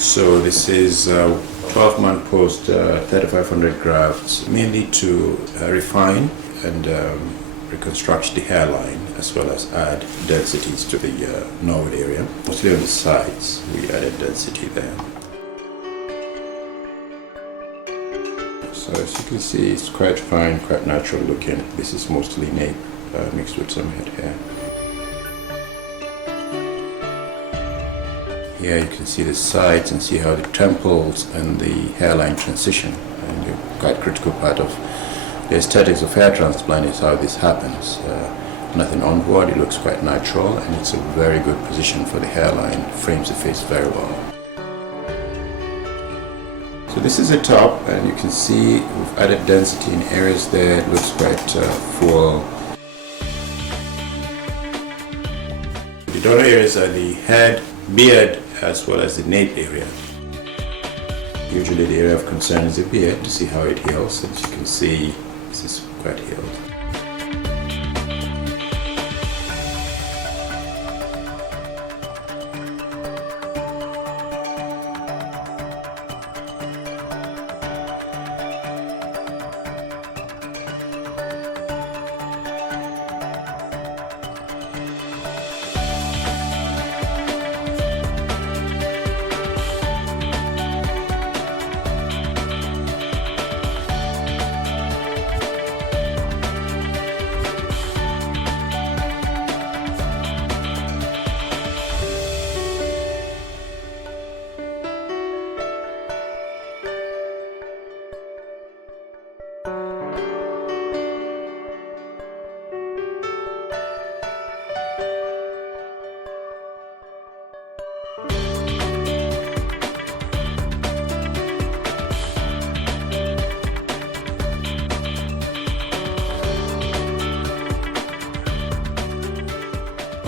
So this is 12-month post 3500 grafts, mainly to refine and reconstruct the hairline, as well as add densities to the normal area. Mostly on the sides, we added density there. So as you can see, it's quite fine, quite natural looking. This is mostly nape mixed with some head hair. Here you can see the sides and see how the temples and the hairline transition. And the quite critical part of the aesthetics of hair transplant is how this happens. Nothing onward, it looks quite natural, and it's a very good position for the hairline. It frames the face very well. So this is the top, and you can see we've added density in areas there. It looks quite full. The donor areas are the head, beard, as well as the nape area. Usually the area of concern is the beard, to see how it heals. As you can see, this is quite healed.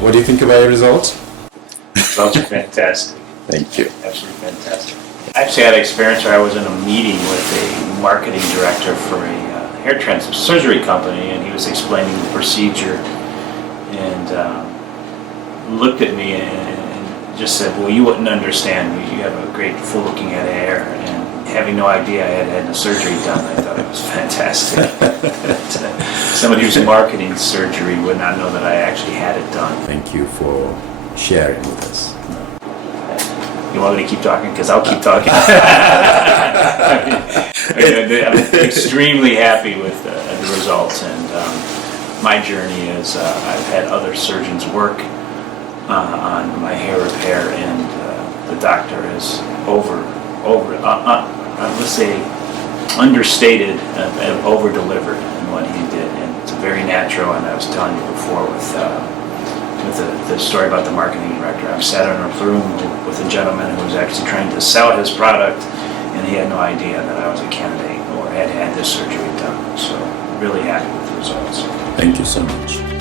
What do you think about your results? Results are fantastic. Thank you. Absolutely fantastic. I actually had an experience where I was in a meeting with a marketing director for a hair transplant surgery company, and he was explaining the procedure and looked at me and just said, well, you wouldn't understand. You have a great full looking head of hair, and having no idea I had had the surgery done, I thought it was fantastic. Somebody who's marketing surgery would not know that I actually had it done. Thank you for sharing with us. You want me to keep talking? Because I'll keep talking. I'm extremely happy with the results, and my journey is I've had other surgeons work on my hair repair, and the doctor is let's say understated and over-delivered in what he did, and it's very natural. And I was telling you before with the story about the marketing director, I've sat in a room with a gentleman who was actually trying to sell his product, and he had no idea that I was a candidate or had had this surgery done. So really happy with the results. Thank you so much.